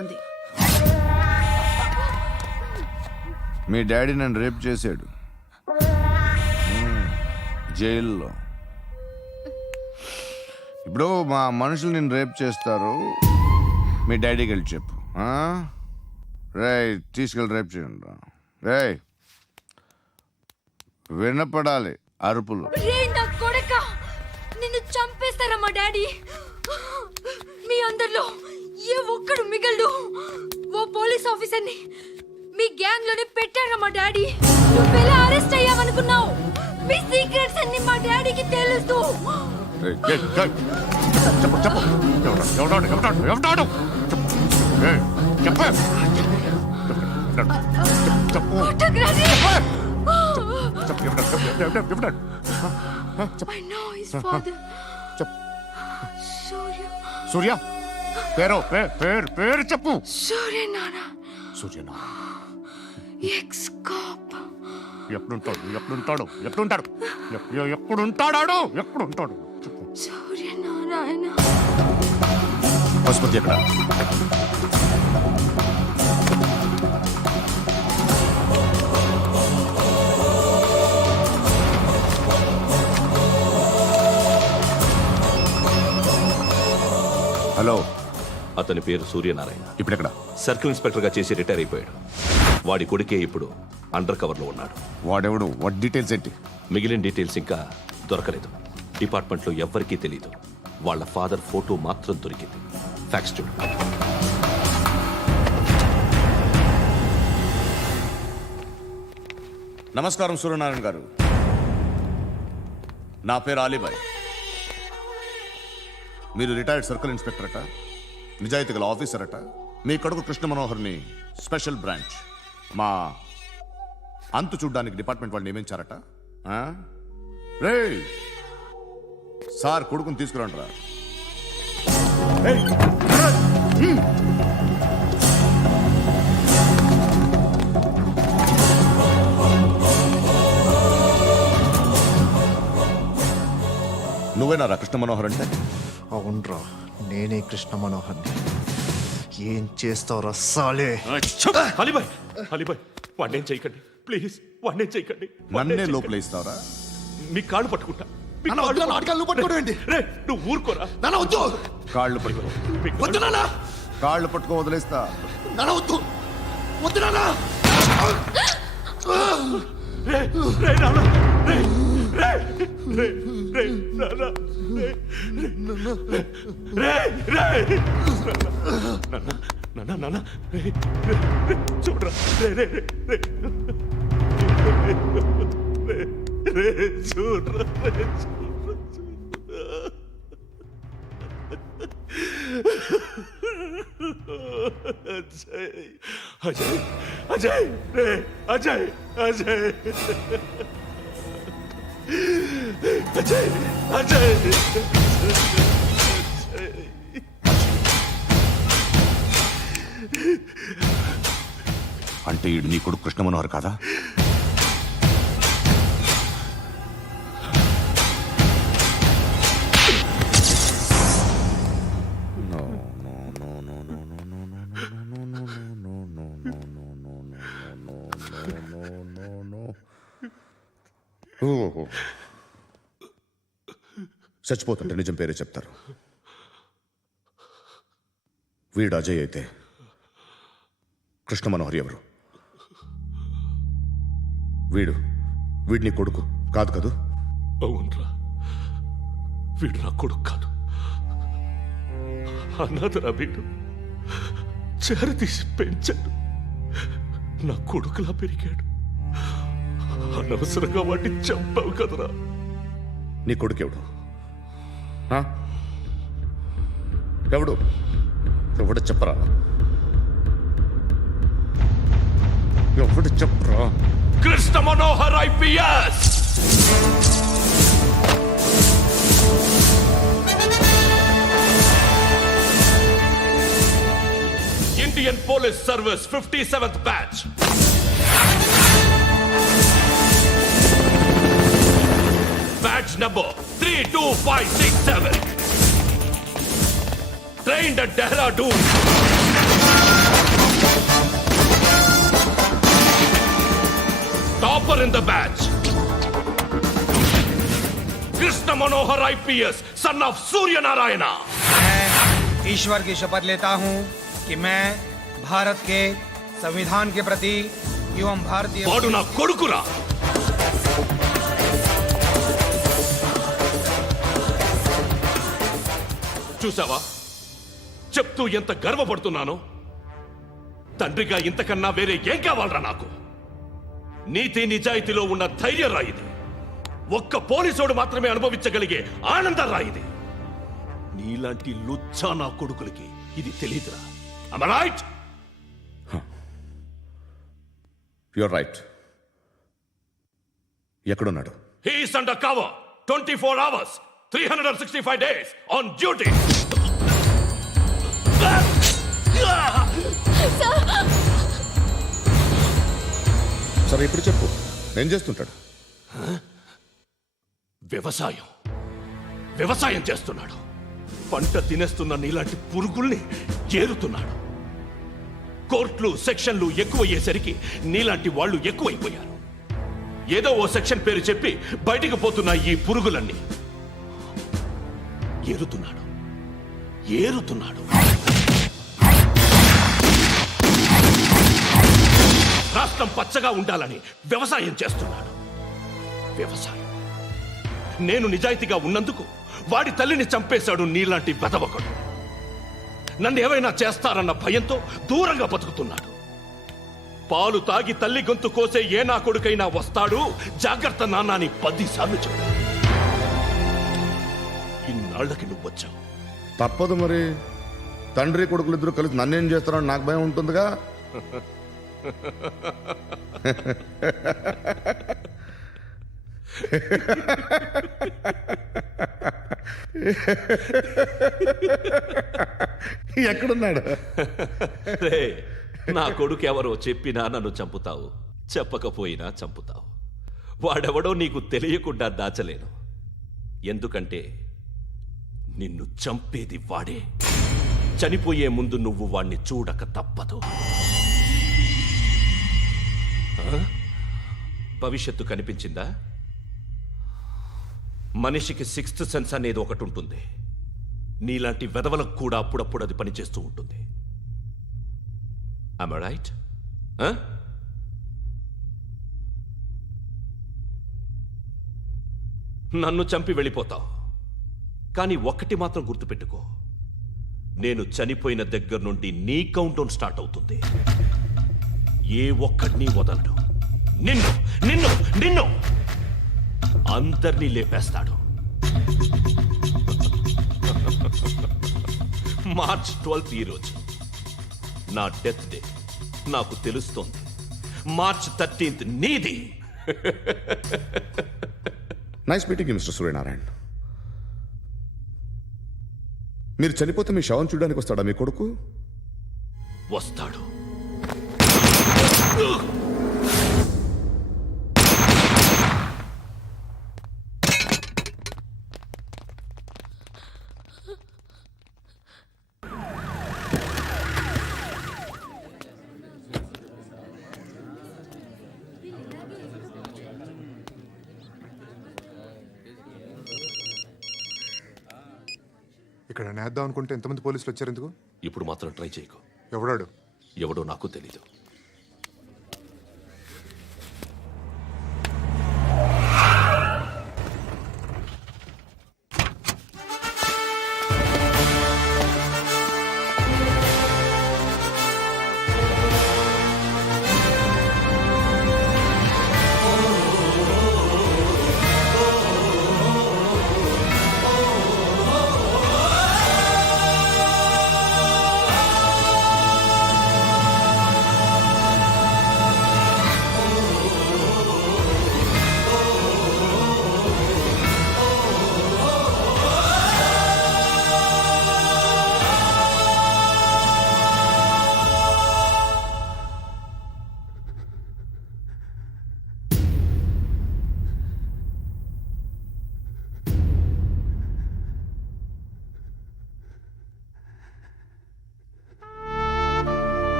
ఉంది. మీ డాడీ నన్ను రేప్ చేశాడు జైల్లో. ఇప్పుడు మా మనుషులు నేను రేప్ చేస్తారు, మీ డాడీకి వెళ్ళి చెప్పు. రే తీసుకెళ్ళి రేప్ చేయండి. రే వినపడాలి అరుపులు. నిన్ను చంపేస్తారా మా డాడీ? మీ అందరిలో ఏ ఒక్కడు మిగలడు. ఓ పోలీస్ ఆఫీసర్ని మీ గ్యాంగ్ లోనే పెట్టారా మా డాడీ? నువ్వెలా అరెస్ట్ అయ్యావనుకున్నావు? మీ సీక్రెట్స్ అన్ని మా డాడీకి తెలుసు. I know his father. Surya పేరు చెప్పు. సూర్యనారాయణ. Suryanarayana ex cop. ఎప్పుడుంటాడు చెప్పు. సూర్యనారాయణ. పశుపతి ఎక్కడ? హలో, అతని పేరు సూర్యనారాయణ. ఇప్పుడెక్కడ? సర్కిల్ ఇన్స్పెక్టర్ గా చేసి రిటైర్ అయిపోయాడు. వాడి కొడుకే ఇప్పుడు అండర్ కవర్ లో ఉన్నాడు. వాడెవడు? వాట్ డీటెయిల్స్ ఏంటి? మిగిలిన డీటెయిల్స్ ఇంకా దొరకలేదు. డిపార్ట్మెంట్ లో ఎవ్వరికీ తెలియదు. వాళ్ళ ఫాదర్ ఫోటో మాత్రం దొరికింది. ఫ్యాక్స్ చూడు. నమస్కారం సూర్యనారాయణ గారు. నా పేరు అలీబాయ్. మీరు రిటైర్డ్ సర్కిల్ ఇన్స్పెక్టర్ అట, నిజాయితీ గల ఆఫీసర్ అట. మీ కొడుకు కృష్ణ మనోహర్ని స్పెషల్ బ్రాంచ్ మా అంతు చూడ్డానికి డిపార్ట్మెంట్ వాళ్ళు నియమించారట. రే సార్ కొడుకుని తీసుకురండి రా. నువ్వేనా కృష్ణ మనోహర్ అంటే? అవునరా, నేనే కృష్ణ మనోహర్ని. ఏం చేస్తావురా సాలే? అలీబాయ్ వాడినేం చేయకండి ప్లీజ్, వాడినేం చేయకండి. నన్నే లోపల ఇస్తావరా? మీ కాళ్ళు పట్టుకుంటా. నువ్వు ఊరుకోరా. కాళ్ళు పట్టుకో. కాళ్ళు పట్టుకో వదిలేస్తా. చూడరా చూడరా. అజయ్ అజయ్ రే అజయ్ అజయ్ అజయ్ అజయ్. అంటే ఈడు నీ కొడుకు కృష్ణ మనోహర్ కాదా? చచ్చిపోతుంటే నిజం పేరే చెప్తారు. వీడు అజయ్ అయితే కృష్ణ మనోహర్ ఎవరు? వీడిని కొడుకు కాదు కదూ? అవునరా, వీడు నా కొడుకు కాదు. అనాథరా వీడు. చేరతీసి పెంచాడు. నా కొడుకులా పెరిగాడు. అనవసరంగా వాడిని చంపావు కదరా. నీ కొడుకెవడు? ఎవడు? ఎవడు చెప్పరా? ఎవడు చెప్పరా? Krishna Manohar IPS. Indian police service 57th batch. Badge number 32567. Trained at Dehradun. in the batch. Krishna Manohar IPS, son of Surya Narayana. मैं ईश्वर की शपथ लेता हूँ कि मैं भारत के संविधान के प्रति एवं भारतीय వాడు నా కొడుకురా. చూసావా చెప్తూ ఎంత గర్వపడుతున్నానో. తండ్రిగా ఇంతకన్నా వేరే ఏం కావాలరా నాకు? నీతి నిజాయితీలో ఉన్న ధైర్యం రా ఇది. ఒక్క పోలీసోడు మాత్రమే అనుభవించగలిగే ఆనందం రా ఇది. నీలాంటి లుచ్చా నా కొడుకులకి ఇది తెలీదురా. Am I right? You're right. ఎక్కడున్నాడు? He is under cover 24 hours 365 days on duty. సరే ఇప్పుడు చెప్పు, ఏం చేస్తుంటాడు? వ్యవసాయం చేస్తున్నాడు. పంట తినేస్తున్న నీలాంటి పురుగుల్ని ఏరుతున్నాడు. కోర్టులు సెక్షన్లు ఎక్కువయ్యేసరికి నీలాంటి వాళ్ళు ఎక్కువైపోయారు. ఏదో ఓ సెక్షన్ పేరు చెప్పి బయటికి పోతున్న ఈ పురుగులన్నీ ఏరుతున్నాడు. రాష్ట్రం పచ్చగా ఉండాలని వ్యవసాయం చేస్తున్నాడు. నేను నిజాయితీగా ఉన్నందుకు వాడి తల్లిని చంపేశాడు నీలాంటి వెధవకుడు. నన్ను ఏమైనా చేస్తారన్న భయంతో దూరంగా బతుకుతున్నాడు. పాలు తాగి తల్లి గొంతు కోసే ఏ నా కొడుకైనా వస్తాడు, జాగ్రత్త నాన్న అని 10 సార్లు చెప్పు. ఇన్నాళ్ళకి నువ్వు వచ్చావు. తప్పదు మరి. తండ్రి కొడుకులు ఇద్దరు కలిసి నన్నేం చేస్తారని నాకు భయం ఉంటుందిగా. ఎక్కడున్నాడు? రే, నా కొడుకు ఎవరో చెప్పినా నన్ను చంపుతావు, చెప్పకపోయినా చంపుతావు. వాడెవడో నీకు తెలియకుండా దాచలేను. ఎందుకంటే నిన్ను చంపేది వాడే. చనిపోయే ముందు నువ్వు వాణ్ణి చూడక తప్పదు. భవిష్యత్తు కనిపించిందా? మనిషికి 6th సెన్స్ అనేది ఒకటి ఉంటుంది. నీలాంటి వెధవలకు కూడా అప్పుడప్పుడు అది పనిచేస్తూ ఉంటుంది. Am I right? నన్ను చంపి వెళ్ళిపోతావు. కానీ ఒక్కటి మాత్రం గుర్తుపెట్టుకో, నేను చనిపోయిన దగ్గర నుండి నీ కౌంటౌన్ స్టార్ట్ అవుతుంది. ఏ ఒక్కడిని వదలడు. నిన్ను నిన్ను నిన్ను అందరినీ లేపేస్తాడు. మార్చ్ 12 ఈ రోజు నా డెత్ డే. నాకు తెలుస్తోంది మార్చ్ 13 నీది. Nice meeting mister Suryanarayan. మీరు చనిపోతే మీ శవం చూడడానికి వస్తాడా మీ కొడుకు? వస్తాడు. ఇక్కడ నేద్దాం అనుకుంటే ఎంతమంది పోలీసులు వచ్చారు ఎందుకు? ఇప్పుడు మాత్రం ట్రై చేయకు. ఎవడాడు? ఎవడో నాకు తెలీదు.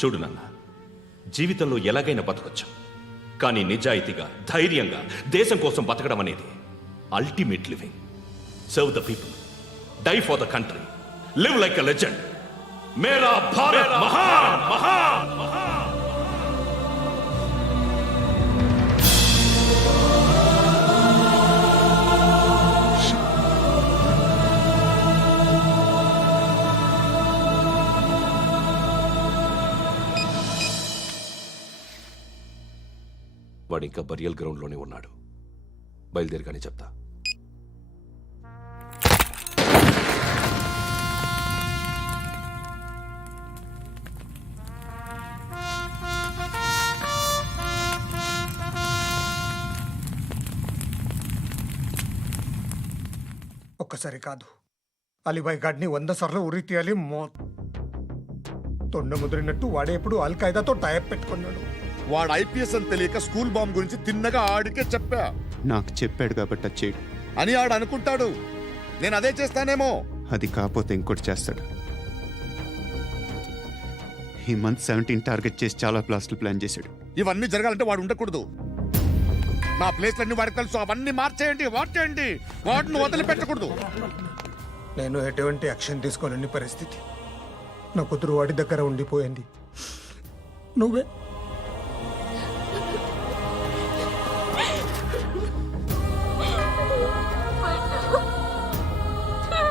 చూడు నాన్న, జీవితంలో ఎలాగైనా బతకొచ్చు, కానీ నిజాయితీగా ధైర్యంగా దేశం కోసం బతకడం అనేది ultimate living. Serve the people, die for the country, live like a legend. మేరా భారత్ మహాన్ మహాన్ మహాన్. వాడు ఇంకా బరియల్ గ్రౌండ్లోనే ఉన్నాడు. బయలుదేరగానే చెప్తా. ఒక్కసారి కాదు, అలీబాయ్ గాడిని 100 సార్లు ఉరి తీయాలి. తొండ ముదిరినట్టు వాడే ఎప్పుడు అల్ఖైదాతో టైప్ పెట్టుకున్నాడు. వాడు ఐపీఎస్ అని తెలియక స్కూల్ బాంబ్ గురించి తిన్నగా ఆడికే చెప్పా నాకు చెప్పాడు కాబట్టి అది చేయడు. అని ఆడు అనుకుంటాడు. నేను అదే చేస్తానేమో. అది కాకపోతే ఇంకోటి చేస్తాడు. ఈ మంత్ 17 టార్గెట్ చేసి చాలా బ్లాస్టులు ప్లాన్ చేశాడు. ఇవన్నీ జరగాలంటే వాడు ఉండకూడదు. నా ప్లేస్లన్నీ వాడికి తెలుసు. అవన్నీ మార్చేయండి, వార్చేయండి. వాడిని వదిలిపెట్టకూడదు. నేను ఎటువంటి యాక్షన్ తీసుకోలేని పరిస్థితి. నా కూతురు వాడి దగ్గర ఉండిపోయింది. నువ్వే